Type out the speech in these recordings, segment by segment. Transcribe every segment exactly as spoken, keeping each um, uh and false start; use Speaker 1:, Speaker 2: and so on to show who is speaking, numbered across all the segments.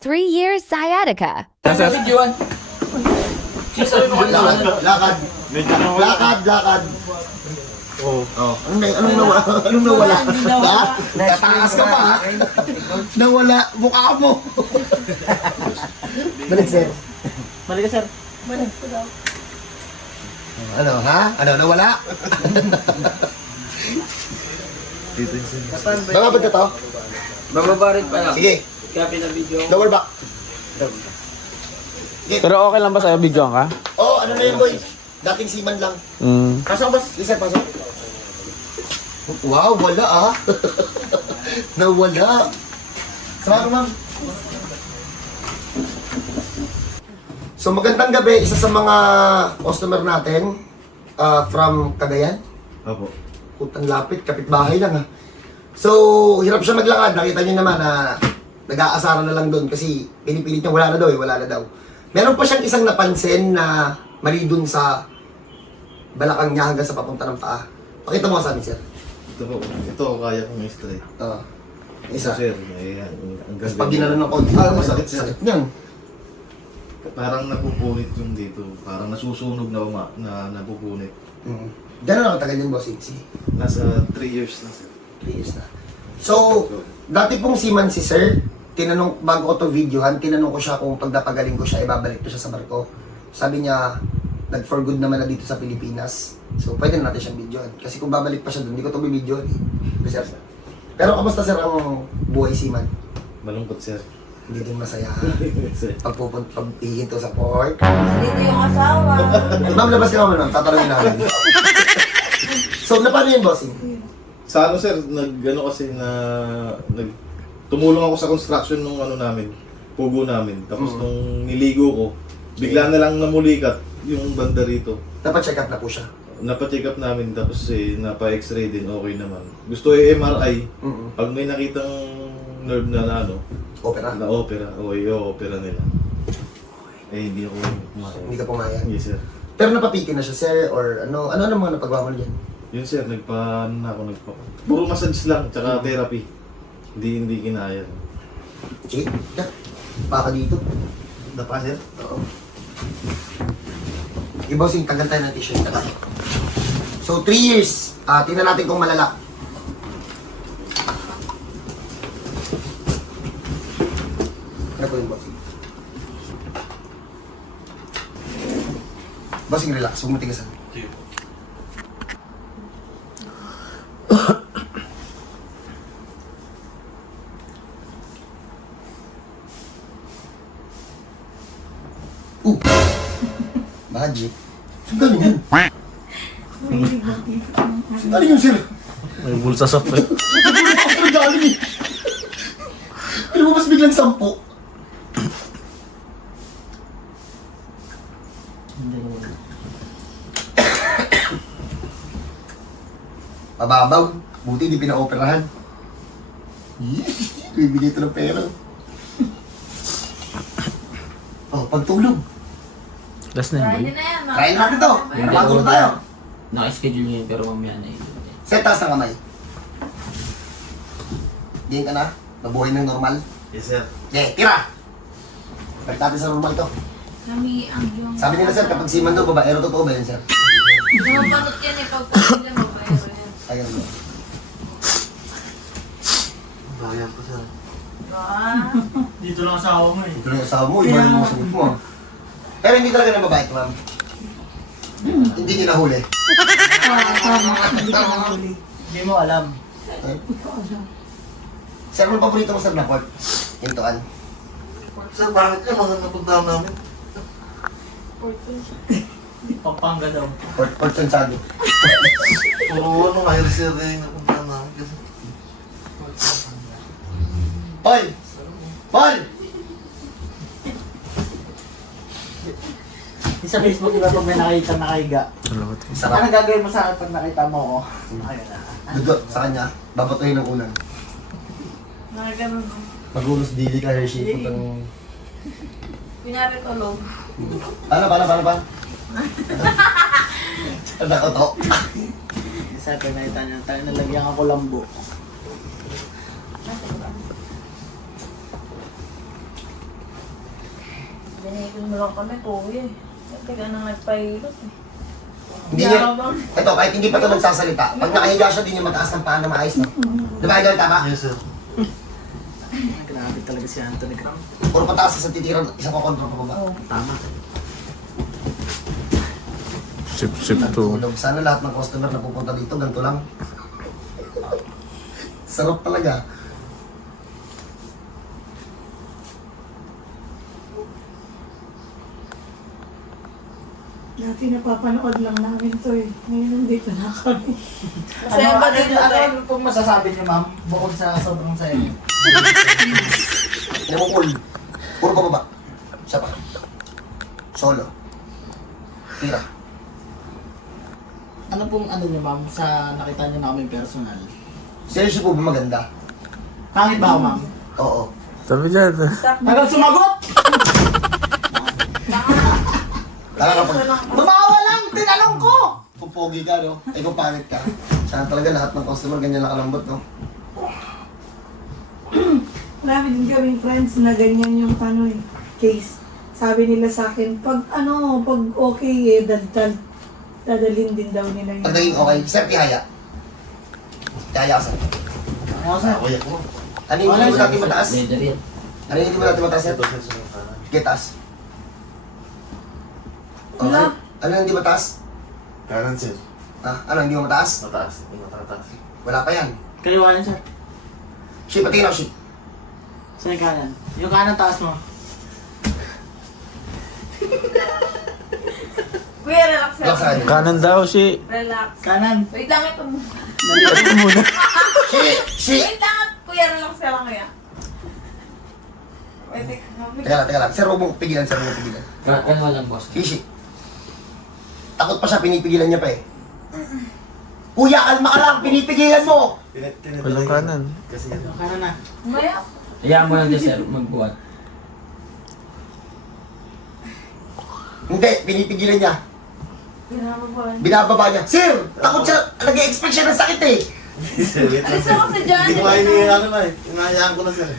Speaker 1: Three years sciatica.
Speaker 2: Lakad, lakad. Lakad, lakad.
Speaker 3: Oo.
Speaker 2: Oh, anong, na- anong nawala? Anong nawala? Ha? Tatakas ka pa, ha? Nawala. Mukha mo. Balik, sir.
Speaker 3: Balik ka, sir.
Speaker 2: Ano, ha? Ano, nawala? Bababad ka to?
Speaker 4: Mababarit pa lang.
Speaker 2: Sige.
Speaker 4: Kaya pinabidyo.
Speaker 2: Lower back.
Speaker 3: Pero okay lang ba sa'yo, video ka?
Speaker 2: Oh, ano na yun, boy? Dating seaman lang.
Speaker 3: Mm.
Speaker 2: Pasok, boss. Listen, pasok. Wow, wala ah. Nawala. Sama ka, ma'am. So, magandang gabi. Isa sa mga customer natin ah, from Cagayan.
Speaker 5: Opo.
Speaker 2: Putang lapit, kapitbahay lang ah. So, hirap siya maglakad. Nakita niyo naman na nag-aasara na lang doon kasi pinipilit niya wala na daw eh, wala na daw. Meron pa siyang isang napansin na mali dun sa balakang niya hanggang sa papunta ng paa. Pakita mo nga sa amin, sir.
Speaker 5: Ito po. Ito, kaya kong straight.
Speaker 2: Oo.
Speaker 5: Isa.
Speaker 2: Isa.
Speaker 5: Sir, ayan. Ang
Speaker 2: Tapos
Speaker 5: ganda.
Speaker 2: pag ginano ng konti,
Speaker 5: Ah, masakit, sir.
Speaker 2: sakit niyan.
Speaker 5: Parang napupunit yung dito. Parang nasusunog na uma, na napupunit.
Speaker 2: Mm. Gano'n ako tagal yung bossing? Sige,
Speaker 5: Nasa three years na, sir.
Speaker 2: three years na. So, dati pong seaman si sir, tinanong, bago ko to videohan, tinanong ko siya kung pag napagaling ko siya, ibabalik ko siya sa barko. Sabi niya, nag for good naman na dito sa Pilipinas. So, pwede na natin siyang videohan. Kasi kung babalik pa siya doon, hindi ko to bibidyohan eh. Kasi, pero kamusta sir ang buhay seaman?
Speaker 5: Malungkot, sir.
Speaker 2: Hindi din masaya.
Speaker 5: Sir.
Speaker 2: Pagpupunta, pagpihinto sa port.
Speaker 6: Dito yung asawa.
Speaker 2: Ma'am, labas ka naman ma'am, tatanungin namin. So, na paano yun, bossing?
Speaker 5: Sa ano, sir, nag, ano kasi na, nag, tumulong ako sa construction nung ano namin, pugo namin. Tapos
Speaker 2: Mm.
Speaker 5: nung niligo ko, bigla na lang namulikat yung banda rito.
Speaker 2: Dapat check up na po siya.
Speaker 5: Napa-check up namin tapos eh, napa-x-ray din, okay naman. Gusto eh M R I,
Speaker 2: Mm-mm.
Speaker 5: pag may nakitang nerve na, na ano,
Speaker 2: Opera.
Speaker 5: na opera, o i-opera nila. Eh, hindi ako kumain.
Speaker 2: Hindi ka pumayag.
Speaker 5: Yes, sir.
Speaker 2: Pero napapiti na siya, sir, or ano, ano ang mga napagawa mo dyan?
Speaker 5: Yun, sir, nagpa, ano na ako, nagpa, puro massage lang, tsaka therapy. Hindi, hindi kinaya.
Speaker 2: Sige, ya. Baka dito.
Speaker 5: Dapa, sir?
Speaker 2: Oo. Okay, bossing, tagal tayo ng t-shirt. Tagal. So, three years. Ah, tingnan natin kung malala. Ano po yung bossing? Bossing, relax. Huwag mo tigasan. Uh! Magic. Saan galing yun? Saan galing yun, sir?
Speaker 3: May bulsa sa pre.
Speaker 2: Saan galing eh? Pero mo mas biglang sampo. Mababaw. Buti hindi pina-operahan. Bibigay ito ng pera. Oh, pagtulog.
Speaker 3: Last na yun, boy.
Speaker 6: Friday na yan.
Speaker 2: Kain natin to. Bago na tayo.
Speaker 4: Naka-schedule niya yun, pero mamaya na yun.
Speaker 2: Set taas ng kamay. Diyan ka na. Mabuhay ng normal.
Speaker 5: Yes, sir.
Speaker 2: Yeah, tira! Balik natin sa normal to.
Speaker 6: Kami ang yung...
Speaker 2: Sabi nila sir, kapag siman daw, babaero, totoo ba yun sir?
Speaker 6: Napapanot yan eh. Pag pagkila mo pa yun.
Speaker 2: Ayun mo.
Speaker 5: Bayan ko, sir.
Speaker 6: Ah.
Speaker 3: Dito lang asawa mo eh.
Speaker 2: Ito na yung asawa mo, iba yung mga sagot mo. ah. Pero hindi talaga na babae ito, ma'am. Hindi niyo nahuli.
Speaker 3: Hindi mo alam.
Speaker 2: Eh? Sir, ano paborito mo sir na port? Hintuan.
Speaker 5: Sir, bakit yung mga napuntahan namin?
Speaker 3: Pampanga daw.
Speaker 2: Port, port sansado.
Speaker 5: Puro ano, higher sir na yung napuntahan namin kasi.
Speaker 2: Paul! Paul!
Speaker 7: Sa Facebook, iba pag may nakita nakahiga.
Speaker 3: Salamat.
Speaker 2: Sarap.
Speaker 7: Ano gagawin mo sa akin pag nakita mo ako? Ayun na.
Speaker 2: Dugo sa kanya, babatuhin ng unan.
Speaker 6: Nakaganon.
Speaker 2: Magulos dili ka, Hershey. Putang...
Speaker 6: Kunyari tulog.
Speaker 2: Paano, paano, paano, paano? Ano ko to?
Speaker 7: Sa akin nakita niya, tayo nalagyan ako lambo.
Speaker 6: Binigil mo lang kami, kuya. Kasi ka nang nagpahilot eh.
Speaker 2: Hindi niya,
Speaker 6: Yabang.
Speaker 2: ito, kahit hindi pa ito nagsasalita, pag nakahiga siya, di niya mataas ng paa na maayos, no? Di ba, Idol, tama?
Speaker 5: Yes, sir.
Speaker 7: Ay, grabe talaga si Anthony Cram.
Speaker 2: Puro pataas sa titiran, isang kukontrol pa ba?
Speaker 7: Tama.
Speaker 8: Sip, sip to.
Speaker 2: Tulog. Sana lahat ng customer na pupunta dito, ganito lang. Sarap talaga.
Speaker 9: Dati napapanood lang namin to eh. Ngayon nandito na kami.
Speaker 6: Masaya
Speaker 7: Ano,
Speaker 6: ba
Speaker 7: ano,
Speaker 6: dito,
Speaker 7: ano,
Speaker 6: te?
Speaker 7: ano pong masasabi niyo, ma'am? Bukod sa sobrang saya niyo.
Speaker 2: Hindi mo cool. Puro pa baba. Isa pa. Solo. Tira.
Speaker 7: Ano pong ano niyo, ma'am, sa nakita niyo na kami personal?
Speaker 2: Seriously po ba maganda?
Speaker 7: Pangit ba ako, ma'am?
Speaker 2: Oo.
Speaker 8: Sabi dyan.
Speaker 7: Tagal sumagot!
Speaker 2: Nakakapag...
Speaker 7: Tumawa lang! Tinanong ko!
Speaker 2: Kung pogi ka, no? Ay, kung pangit ka. Sana talaga lahat ng customer ganyan lang kalambot, no?
Speaker 9: Marami din kaming friends na ganyan yung ano eh, case. Sabi nila sa akin, pag ano, pag okay eh, daldal. Dadalhin din daw nila yun.
Speaker 2: Pag naging okay, sir, tihaya. Tihaya ka, sir.
Speaker 7: Ano, sir?
Speaker 5: Kuya ko.
Speaker 2: Ano yung hindi mo natin mataas?
Speaker 4: Leather yan.
Speaker 2: Ano yung hindi mo natin mataas, sir?
Speaker 5: Ito, sir, sa kanan.
Speaker 2: Get taas. Okay. Ano yung hindi mataas?
Speaker 5: Kanan, sir.
Speaker 2: Ha? Ano, hindi mo mataas?
Speaker 5: Mataas. Hindi matataas.
Speaker 2: Wala pa yan.
Speaker 7: Kaliwa niyo, sir.
Speaker 2: Shit, patingin ako, shit.
Speaker 7: Saan yung kanan? Yung kanan taas mo.
Speaker 6: Kuya, relax
Speaker 2: Relax ka
Speaker 6: lang.
Speaker 2: din.
Speaker 8: Kanan daw si...
Speaker 6: Relax.
Speaker 7: Kanan.
Speaker 6: Wait lang ito.
Speaker 8: Ito muna.
Speaker 2: Shit! Shit!
Speaker 6: Wait lang. Kuya, relax ka lang, kuya. Wait, wait.
Speaker 2: Teka lang, teka lang. Sir, huwag mo pigilan, sir, huwag mo pigilan.
Speaker 4: Ka- Kanwa lang, boss.
Speaker 2: Shishi. Takot pa siya, pinipigilan niya pa eh. Kuya, kalma ka lang, pinipigilan mo!
Speaker 8: Walang kanan.
Speaker 5: Kasi yan.
Speaker 7: Yung kanan na.
Speaker 6: Maya.
Speaker 4: Hayaan mo lang din, sir, magbuhat.
Speaker 2: Hindi, pinipigilan niya.
Speaker 6: Pinababa.
Speaker 2: Binababa niya. Sir! Takot siya, nag-expect siya ng sakit eh.
Speaker 5: Sir, wait lang,
Speaker 6: Alis
Speaker 5: sir.
Speaker 6: ako sa dyan.
Speaker 5: Hindi ko kayo ni ano na eh. Inahayaan ko na, sir.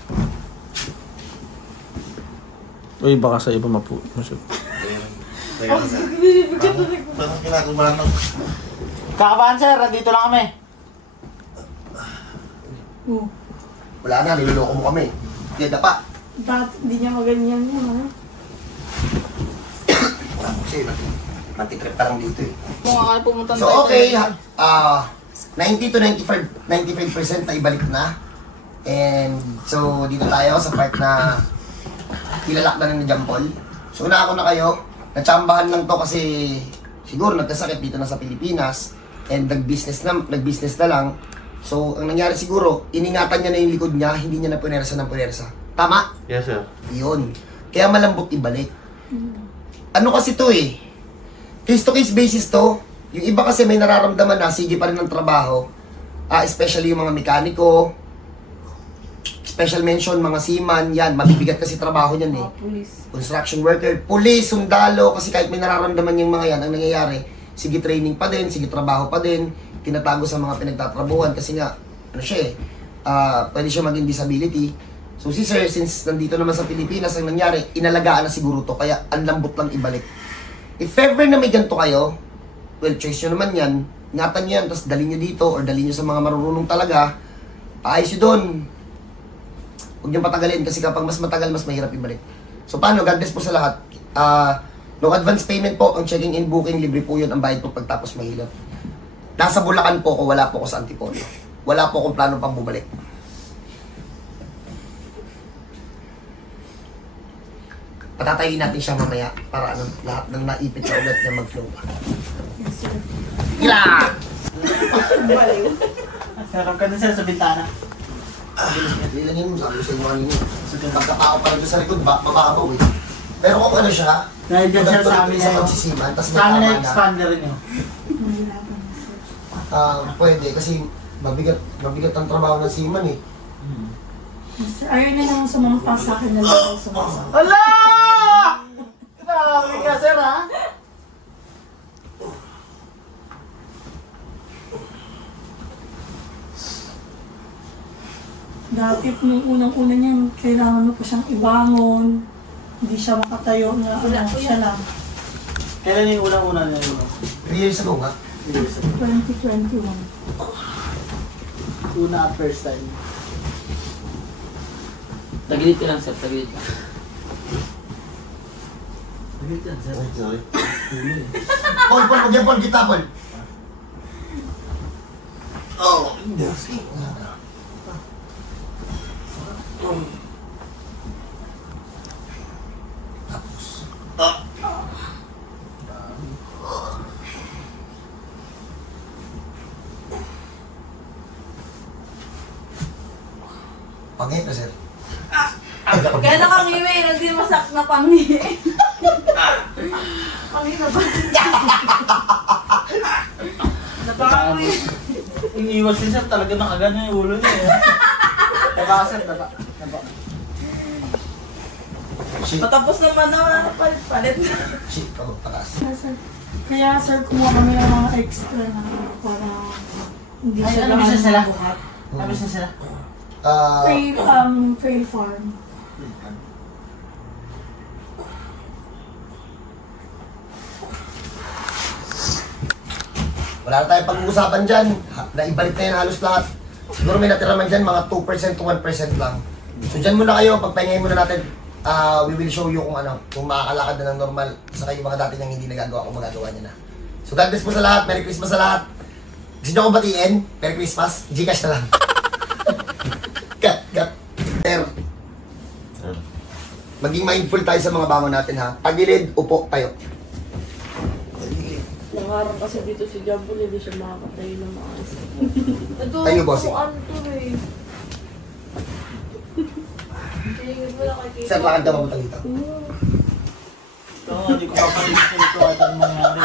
Speaker 8: Uy, baka sa iba mapu... Masuk.
Speaker 5: Teka lang, sir. Parang- Parang kinakabahan ako.
Speaker 7: Kakabahan, sir. Dito lang kami.
Speaker 9: Oh,
Speaker 2: Wala na, niloloko mo kami. Hindi, dapa.
Speaker 9: dati hindi niya maganyan yun ha.
Speaker 2: Wala mo siya, nantitrip pa lang dito eh.
Speaker 7: Kung akala pumunta na
Speaker 2: So okay, ha- ah ninety to ninety-five percent na ibalik na. And so dito tayo sa part na ilalak na ng Jampol. So una ako na kayo, natsambahan lang to kasi siguro nagkasakit dito na sa Pilipinas and nag-business na, nag-business na lang. So ang nangyari siguro, iningatan niya na yung likod niya, hindi niya na punersa ng punersa. Tama?
Speaker 5: Yes, sir.
Speaker 2: Yun. Kaya malambot ibalik. Ano kasi to eh, case to case basis to. Yung iba kasi may nararamdaman na, sige pa rin ng trabaho. Ah, especially yung mga mekaniko, special mention, mga seaman, yan, mabibigat kasi trabaho niyan eh.
Speaker 6: Mga pulis.
Speaker 2: Construction worker, police, sundalo, kasi kahit may nararamdaman yung mga yan, ang nangyayari, sige training pa din, sige trabaho pa din, tinatago sa mga pinagtatrabuhan kasi nga, ano siya eh, ah, pwede siya maging disability. So si sir, since nandito naman sa Pilipinas, ang nangyari, inalagaan na siguro to, kaya ang lambot lang ibalik. If ever na may ganito kayo, well, choice nyo naman yan, ingatan nyo yan, tapos dalhin nyo dito, or dalhin nyo sa mga marunong talaga, paayos nyo doon. Huwag nyo patagalin, kasi kapag mas matagal, mas mahirap ibalik. So paano, God bless po sa lahat. Ah, no advance payment po, ang checking in, booking, libre po yun, ang bayad po pagtapos mahilap. Nasa Bulacan po ako, wala po ako sa Antipolo. Wala po akong plano pang bumalik. Patatayin natin siya mamaya para ano, lahat ng naipit na ulit niya mag-flow pa. Ila!
Speaker 7: Sarap ka dun, sir, sa bintana.
Speaker 2: Lilangin mo, sabi ko sa inyo kanina. So, yung pagkatao pa rin sa likod, ba, mababaw eh. Pero kung ano siya,
Speaker 7: Dahil dyan, sir, sa amin
Speaker 2: sa
Speaker 7: na
Speaker 2: pagsisiman, tapos may
Speaker 7: Sa amin
Speaker 2: tama
Speaker 7: na
Speaker 2: na,
Speaker 7: expander rin yun.
Speaker 9: Mahirapan na sir.
Speaker 2: ah, pwede kasi mabigat, mabigat ang trabaho ng seaman eh.
Speaker 9: Sir, ayaw na lang sumampa sa akin na lang ako sumasama.
Speaker 7: Hala! Grabe ka, sir, ha?
Speaker 9: Dati nung unang-una niyan, kailangan mo pa siyang ibangon. Hindi siya makatayo na ano, siya lang.
Speaker 7: Kailan yung unang-una niya yun?
Speaker 2: three years ago nga.
Speaker 9: twenty twenty-one.
Speaker 7: Una at first time.
Speaker 4: Tagilid ka lang, sir. Tagilid ka.
Speaker 5: Sorry.
Speaker 2: Paul, Paul, mag Paul, kita, Paul. Oh, yes. Tapos. Ah. Pangit na, sir.
Speaker 6: Kaya nakangiwi, hindi masak na pangi. Pangi na ba? Napakangiwi.
Speaker 3: Iniwas din sir, talaga nakagano yung ulo niya eh.
Speaker 7: Daba, sir. Daba. Daba.
Speaker 2: Shit.
Speaker 6: Patapos naman na palit-palit.
Speaker 2: Shit, ako, pataas.
Speaker 9: Kaya sir, kaya sir, kumuha kami ng mga extra na para hindi
Speaker 7: Ay,
Speaker 9: siya
Speaker 7: ano business nila?
Speaker 9: buhat.
Speaker 7: Ano business nila?
Speaker 2: Ah,
Speaker 9: Trail, um, trail farm.
Speaker 2: wala na tayong pag-uusapan dyan. Ha- Naibalik na yan halos lahat. Siguro may natira man dyan, mga two percent to one percent lang. So dyan muna kayo, pagpahingayin muna natin. Ah, we will show you kung ano, kung makakalakad na ng normal. Saka yung mga dati niyang hindi nagagawa, kung magagawa niya na. So God bless po sa lahat. Merry Christmas sa lahat. Gusto niyo akong batiin? Merry Christmas. Gcash na lang. Cut, cut. Sir, maging mindful tayo sa mga bangon natin ha. Pagilid, upo, tayo.
Speaker 6: Nangarap kasi dito si Jambul, hindi siya makakatayo ng mga isa. Ito,
Speaker 2: Tayo, bossing.
Speaker 6: ano to eh. Tingin mo lang kay
Speaker 2: Sir, lakad ka mabuta dito.
Speaker 3: Ito nga, hindi ko papalit ito at ang mangyari.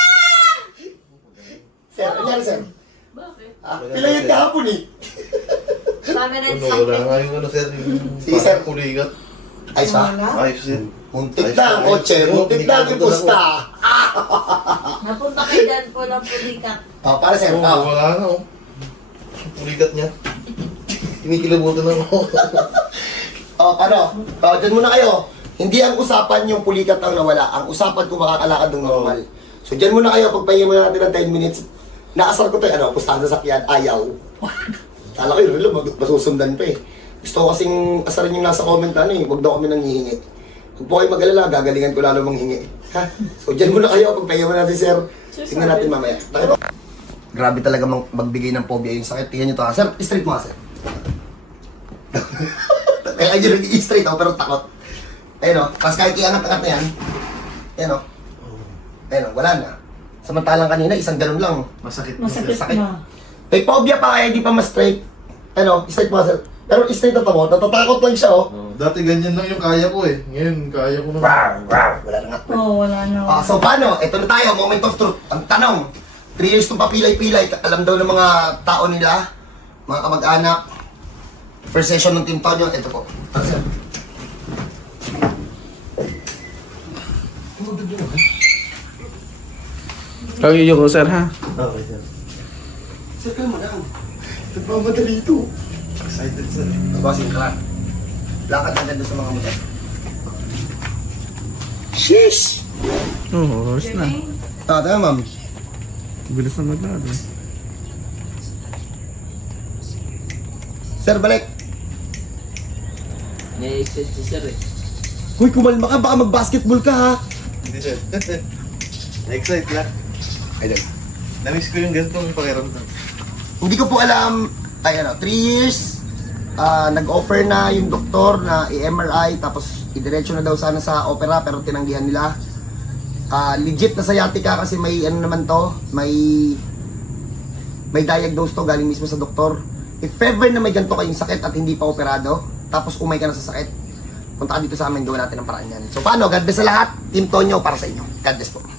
Speaker 2: Sir, nangyari sir?
Speaker 6: Bakit?
Speaker 2: Ah, pilayad kahapon eh.
Speaker 6: Sabi na
Speaker 5: Ano, wala nga yung ano, sir. Yung
Speaker 2: Sige, sir.
Speaker 5: parang kuligat.
Speaker 2: Ayos ba?
Speaker 9: Wala.
Speaker 5: Ayos, sir.
Speaker 2: Muntik na ang kotse, muntik na ang pusta.
Speaker 6: Napunta kay Dan po ng pulikat.
Speaker 2: Oh, para sir,
Speaker 5: Oo,
Speaker 2: oh.
Speaker 5: wala nga, oh. Yung kuligat niya. Kinikilabutan na ako.
Speaker 2: Oh, paano? Oh, dyan muna kayo. Hindi ang usapan yung pulikat ang nawala. Ang usapan kung makakalakad ng normal. So dyan muna kayo, pagpahinga muna natin ng ten minutes. Naasar ko to, ano, pustahan sa sakyan, ayaw. Kala ko yun, alam, mag- masusundan pa eh. Gusto ko kasing asarin yung nasa comment na ano eh, huwag daw kami nanghihingi. Huwag po kayo mag-alala, gagalingan ko lalo manghingi. Ha? So dyan muna kayo, pagpahinga muna natin sir. Tingnan natin mamaya. Bakit? Grabe talaga mag- magbigay ng phobia yung sakit. Tingnan nyo to ha. Sir, straight mo ha, sir. Kaya yun naging straight ako, pero takot. Ayun o, tapos kahit iangat-angat na yan, ayun o. Ayun o, wala na. Samantalang kanina, isang ganun lang.
Speaker 5: Masakit.
Speaker 9: Masakit
Speaker 2: Sakit.
Speaker 9: na.
Speaker 2: May phobia pa kaya di pa mas straight. Ano, straight mo sir. Pero straight na mo, natatakot lang siya oh.
Speaker 5: Oh, dati ganyan lang yung kaya ko eh. Ngayon, kaya ko na.
Speaker 2: Rawr, rawr. Wala na nga.
Speaker 9: Oo, oh, wala na.
Speaker 2: Ah, so paano? Ito na tayo, moment of truth. Ang tanong, three years to papilay-pilay, alam daw ng mga tao nila, mga kamag-anak, first session ng Team Tonyo, ito po. Ano sir?
Speaker 8: Kagigil ko, sir, ha?
Speaker 5: Okay, sir.
Speaker 2: Sir, kalma lang. Nagmamadali ito.
Speaker 5: Excited, sir.
Speaker 2: Bossing ka. Lakad agad doon sa mga motor. Sheesh!
Speaker 8: Oo, oh, oras na.
Speaker 2: Ah, tama ma'am.
Speaker 8: Bilis na maglaro.
Speaker 2: Sir, balik.
Speaker 4: May-exercise si sir eh.
Speaker 2: Hoy, kumalma ka. Baka mag-basketball ka ha.
Speaker 5: Hindi, sir. Na-excite lang.
Speaker 2: Ayun.
Speaker 5: Na-miss ko yung ganitong pakiramdam.
Speaker 2: Hindi ko po alam, ay ano, three years, ah, nag-offer na yung doktor na i-M R I, tapos idiretso na daw sana sa opera, pero tinanggihan nila. Ah, legit na sciatica kasi may ano naman to, may may diagnose to galing mismo sa doktor. If ever na may ganito kayong sakit at hindi pa operado, tapos umay ka na sa sakit, punta ka dito sa amin, gawin natin ang paraan yan. So paano, God bless sa lahat, Team Tonyo para sa inyo. God bless po.